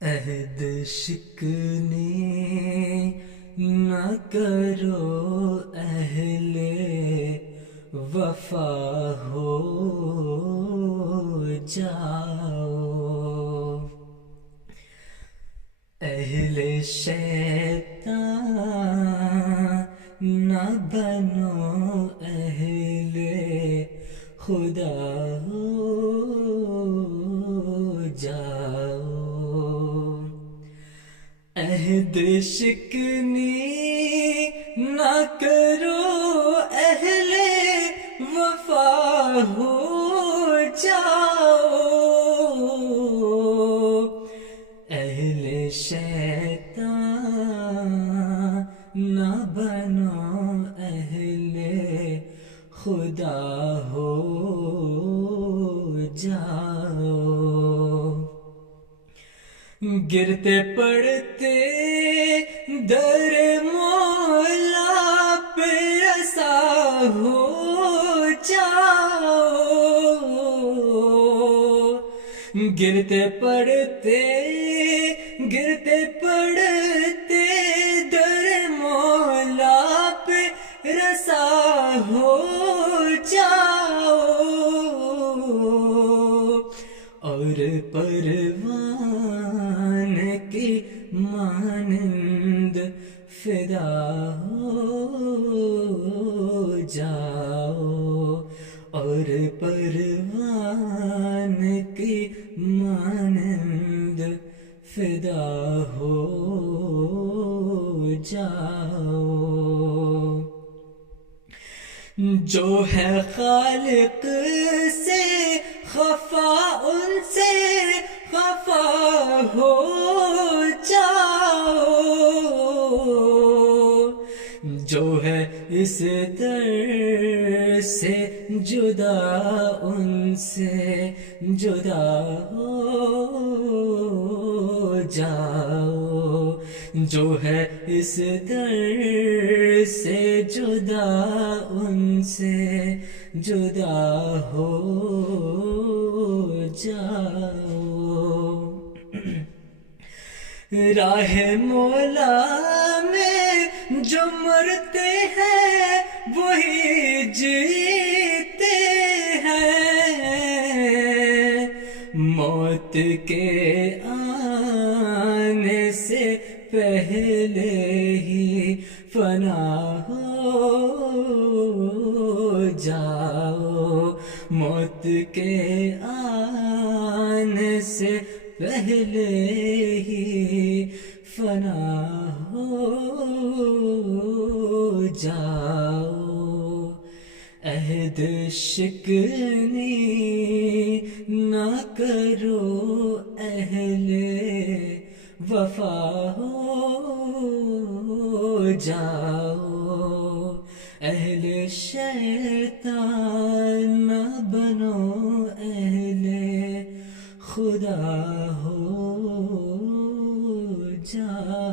عہد شکنی نہ کرو اہل وفا ہو جاؤ، اہل شیطان نہ بنو اہل خدا ہو جاؤ، عہد شکنی نہ کرو اہل وفا ہو جاؤ، اہل شیطان نہ بنو اہل خدا ہو جاؤ، گرتے پڑتے در مولا پہ رسا ہو جاؤ، گرتے پڑتے در مولا پہ رسا ہو جاؤ، اور پروان کی مانند فدا ہو جاؤ، اور پروان کی مانند فدا ہو جاؤ، جو ہے خالق سے خفا ان سے خفا ہو جاؤ، جو ہے اس در سے جدا ان سے جدا ہو جاؤ، جو ہے اس در سے جدا ان سے جدا ہو جاؤ، راہ مولا میں جو مرتے ہیں وہی جیتے ہیں، موت کے آنے سے پہلے ہی فنا ہو جاؤ، موت کے آنے سے پہلے ہی فنا ہو جاؤ، عہد شکنی نہ کرو اہل وفا ہو جاؤ، اہل شیطان نہ بنو اہل خدا ہو جاؤ۔